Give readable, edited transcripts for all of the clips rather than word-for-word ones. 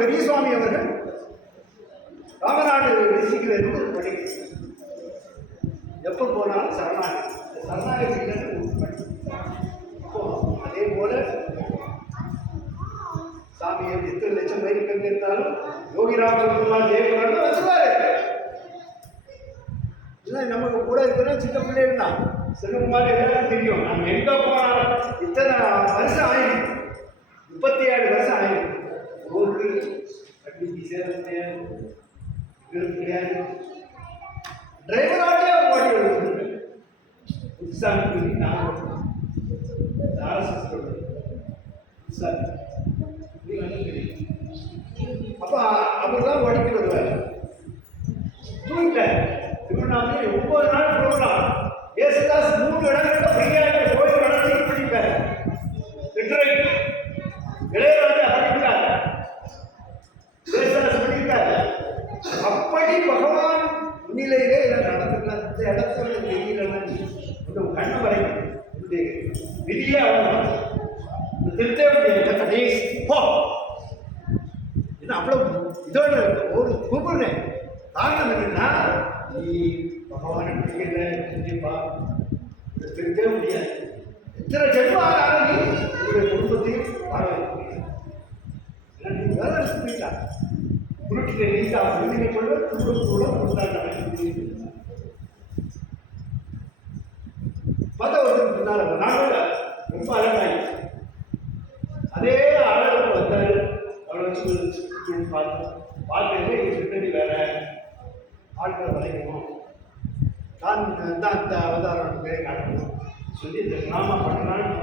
பெரியசுவாமி அவர்கள் ராமநாடு டிஸ்ட்ரிக்ட்ல இருந்து படிக்கிறார். எப்போ போனாலும் சரணாகதி அதே போல சாமியை எத்தனை லட்சம் பேருக்கு இருந்தாலும் யோகிராம தேவனாக வச்சுருவாரு. இல்லை நமக்கு கூட இருக்கிற சின்ன பிள்ளை இருந்தான் செல்வகுமார் எல்லாரும் தெரியும். நம்ம எங்கே போனாலும் இத்தனை வருஷம் ஆயிடும், 37 வருஷம் ஆயிடும். ரோடு வண்டிக்கு சேரத்து கிடையாது. டிரைவராகவே ஓட்டி வருது புதுசாக நான் அப்போ அவர் தான் ஓடிட்டு வருவார். தூங்கிட்டார். திருவண்ணாமலை 9 நாள் ப்ரோக்ராம். ஏசுதாஸ் 3 இடங்கள்ல ஃப்ரீயாக கோயில் நடத்தி பண்ணிட்டார். இளையராஜா பண்ணிட்டார், ஏசுதாஸ் பண்ணிட்டார். அப்படி பகவான் முன்னிலையிலே நடந்துள்ள அந்த இடத்துல தெரியலன்னு கொஞ்சம் கண்ண வரைக்கும் விதியே அவ்வளோ திருத்தேவ கணேஷ் போ என்ன அவ்வளவு இதோட ஒரு கூப்பிடுறேன். காரணம் என்னன்னா நீ பகவானை பிடிக்கல கண்டிப்பா திருத்தவே முடியாது. எத்தனை ஜென்மானாலும் நீ உங்களுடைய குடும்பத்தையும் வாழ முடியாது. நீ வேலை சொல்லிட்டா குருட்டிலே நீட்டா விரும்பினை கொள்ள குடும்பத்தோட கொண்டாட பார்த்தா ஒரு பின்னால் நாங்கள் ரொம்ப அழகாயிடுச்சு. அதே அழகு வந்தார். அவளை வச்சு பார்த்து பின்னாடி வேற ஆட்கள் வரைக்கணும், நான் தான் அந்த அவதாரம் பேரை காட்டணும் சொல்லி இந்த கிராம பண்ணலான்னு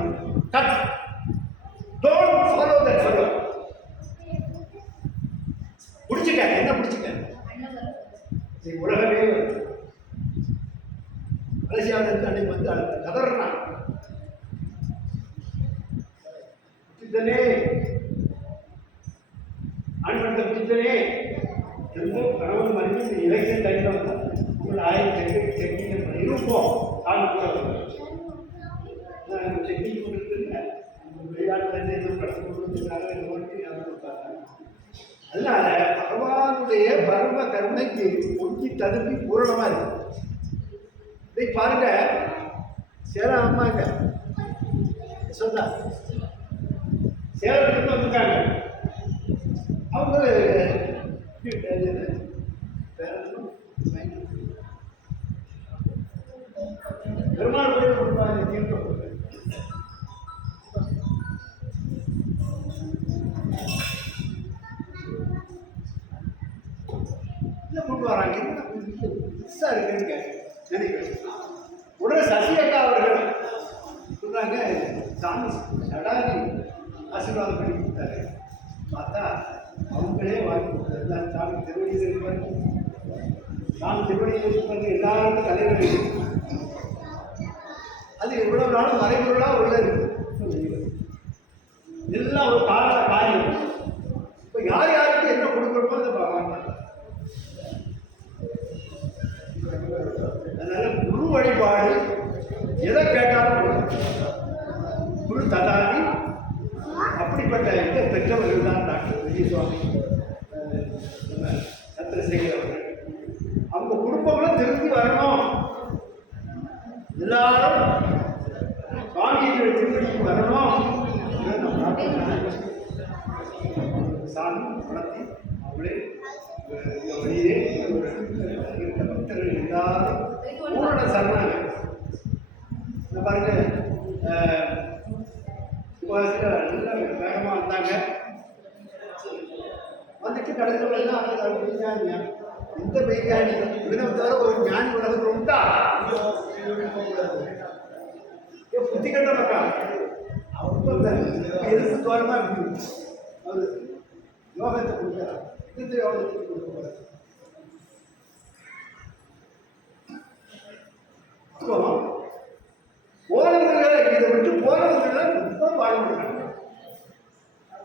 பிடிச்சிட்டேன். என்ன பிடிச்சிட்டேன்? உலகமே மலேசியாவில் இருந்து அன்னைக்கு வந்து அடுத்த கதறான் பிடித்தனே ஆண்மனத்தை பிடித்தனே திரும்பவும் கணவன் மனைவி இந்த இலக்கிய டைமில் வந்தால் உங்களை 1000 டெக்னிக்கல் இருப்போம். சாமி கூட டெக்னிக் கொடுத்துருக்கேன். வெளிநாட்டிலேருந்து எதுவும் கடந்து கொடுத்துருக்காங்க. அதனால பகவானுடைய பரம கருணைக்கு ஒட்டி ததுப்பி பூரணமாக இருக்கு. இதை பாருங்க, சேலம் அம்மாங்க சொன்னா சேலத்துக்கு வந்துட்டாங்க. அவங்க பெருமாள் கோயில் கொடுப்பாங்க தீர்த்தம் கொண்டு வராங்க. புதுசாக இருக்குன்னு நினைக்கிறேன். உடனே சசிகலா அவர்கள் சொல்றாங்க, சாமி சடாரி ஆசீர்வாதம் பண்ணி கொடுத்தாரு. பார்த்தா அவங்களே வாங்கி கொடுத்தாரு. சாமி திருவடியில் இருப்பாரு. சாமி திருவடியில் இருப்பாரு. எல்லாருக்கும் தலைவர் அது இவ்வளவு நாளும் மறைபொருளாக உள்ள இருக்கு. எல்லாம் ஒரு காரியம். இப்போ யார் யாருக்கு என்ன கொடுக்கணுமோ அதை வாங்க. அதனால குரு வழிபாடு எதை கேட்டாலும் குரு ததாதி. அப்படிப்பட்ட இதை பெற்றவர்கள் தான் டாக்டர் பெரியசுவாமி சந்திரசேகர் அவர்கள். அவங்க குடும்பங்களும் திரும்பி வரணும், எல்லாரும் சுவாமியுடைய திருப்பதிக்கு வரணும். சாமி வளர்த்தி அவங்களே வழியே இருக்க பக்தர்கள் எல்லாரும் பூரண சரணாங்க. பாருங்க, நல்லா வேகமாக வந்தாங்க. வந்துட்டு கடைசியில் எல்லாம் விஞ்ஞானியா எந்த விஞ்ஞானி இவனை தவிர ஒரு ஞானி உலகத்தில் உண்டா? புத்தி கட்ட மக்கா அவங்க எதுக்கு தோரமாக இருக்கு. அவர் யோகத்தை கொடுக்குறார். இந்த யோகத்தை கொடுக்க போனவங்களை இதை விட்டு போனவங்களை ரொம்ப வாழ்ந்துருக்காங்க.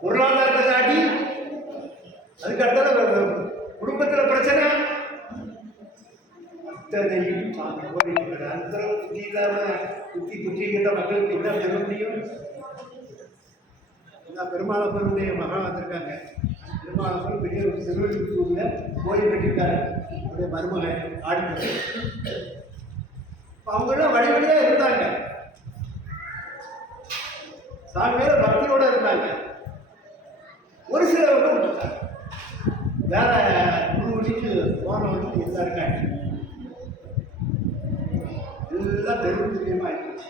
பொருளாதாரத்தை தாண்டி அதுக்கடுத்த குடும்பத்தில் பிரச்சனை அத்தனையும் ஓடிட்டு அந்த புத்தி இல்லாமல் புத்திக்கிட்ட மக்களுக்கு என்ன சொல்ல முடியும்? பெருமாளப்பனுடைய மகா வந்திருக்காங்க. பெருமாள் பெரிய திருவள்ளுவூரில் கோயில் கட்டியிருக்காரு அவருடைய மருமகன் ஆடிட்டு. அவங்களாம் வழி வழியாக இருந்தாங்க, சாமி மேல பக்தியோட இருந்தாங்க. ஒரு சிலர் விட்டுட்டாங்க, வேற குரு வழிக்கு போனவங்க எல்லாம் இருக்காங்க. எல்லாம் தெருவு தெரியமா இருந்துச்சு.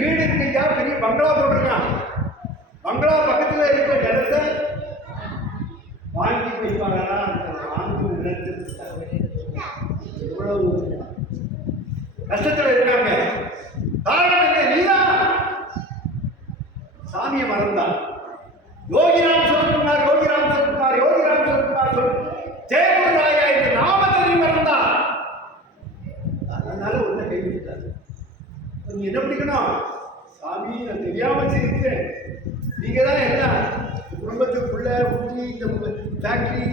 வீடு இருக்கா, பெரிய பங்களா போட்டிருக்கான். பங்களா பக்கத்துல இருக்கிற இடத்தை வாங்கி வைப்பாங்கன்னா அந்த வாங்கி நிலத்து எவ்வளவு கஷ்டத்துல இருக்காங்க. காரணம் நீதான் சாமியை மறந்தான். யோகிராம் சொல்லுமார் யோகிராம் சொல்லுமார் யோகிராம் சொல்லுமார் ஜெயகுரு ராயா இந்த நாமத்தை நீ மறந்தான். அதனால உன்னை கைவிட்டாரு. நீ என்ன பிடிக்கணும்? சாமி நான் தெரியாம செய்கிறேன், நீங்க தான் எல்லாம் குடும்பத்துக்குள்ள ஊட்டி இந்த ஃபேக்டரி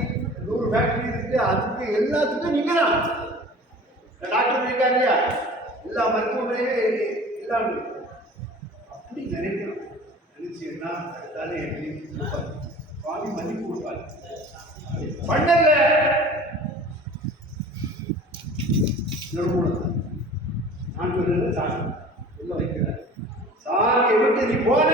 100 ஃபேக்டரி இருக்கு, அதுக்கு எல்லாத்துக்கும் நீங்க தான். டாக்டர் இருக்கா இல்லையா, எல்லா மருத்துவமனையும் எல்லாம் அப்படி நினைக்கணும். நினைச்சீங்கன்னா அடுத்தால எப்படி கொடுப்பாரு, சுவாமி மதிப்பு கொடுப்பாரு. பண்ணல நிறுவனம் நான் சொல்றது சாமி உள்ள வைக்கிறார். சாமியை விட்டு நீ போன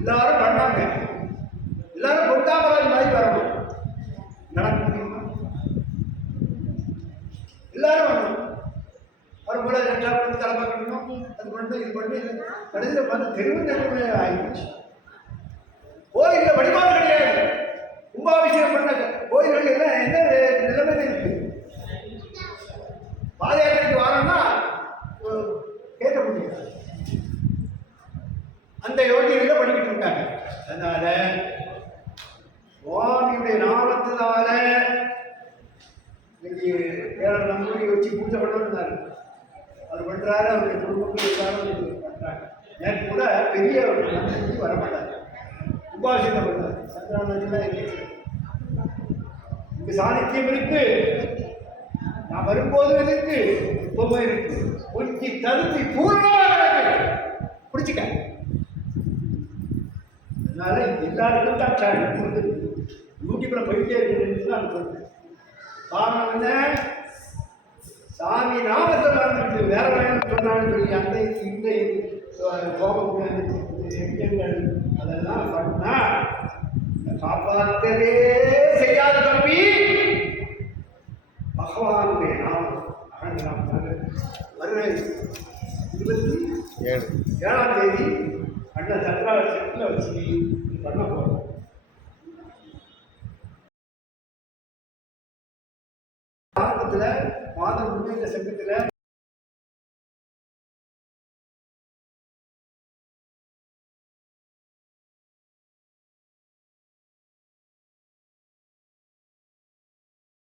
எல்லாரும் பண்ணாங்க, எல்லாரும் பொட்டாமராஜ் மாதிரி வரணும். நடக்க முடியுமா? எல்லாரும் வரணும். அவர் கூட தலை பார்க்கணும், அது பண்ணு இது பண்ணு. கடைசியில் பார்த்து தெருவு நிலைமை ஆகிடுச்சு. கோயிலில் வழிபாடு கிடையாது, கும்பாபிஷேகம் பண்ணாங்க. கோயில்கள் எல்லாம் என்ன நிலைமையில இருக்கு? பாத யாத்திரைக்கு வரோம்னா கேட்க முடியாது. அந்த யோகியில பண்ணிக்கிட்டு இருக்காங்க. அதனால சுவாமியுடைய நாமத்தினால இன்னைக்கு கேரள நம்பூரி வச்சு பூஜை பண்ணணும்னாரு. அவர் பண்றாரு, அவருடைய குடும்பங்கள் எல்லாரும் பண்றாங்க. நேற்று கூட பெரிய நம்பூரி வர மாட்டாரு, உபாசியம் பண்ணாரு. சந்திரானந்தெல்லாம் இருக்கு, இங்க சாநித்தியம் இருக்கு. நான் வரும்போது இருக்கு, இப்பவும் இருக்கு. கொஞ்சி தருத்தி பூர்ணமாக பிடிச்சிக்க. அதனால எல்லாருக்கும் தான் கொடுத்து யூடியூப்ல போயிட்டே இருக்குன்னு நான் சொல்றேன். காரணம் என்ன? சாமி நாமத்தை மறந்துட்டு வேற வேணும் சொன்னான்னு சொல்லி அந்த இந்த கோபங்கள் அதெல்லாம் பண்ணா காப்பாற்றவே செய்யாத தம்பி. பகவானுடைய நாமம் வருகிற 27ஆம் தேதி அண்ணன் சந்திராசிரத்தில் வச்சு பண்ண போகிறோம். ஆரம்பத்தில் மாதம் முன்னேற்ற சங்கத்தில்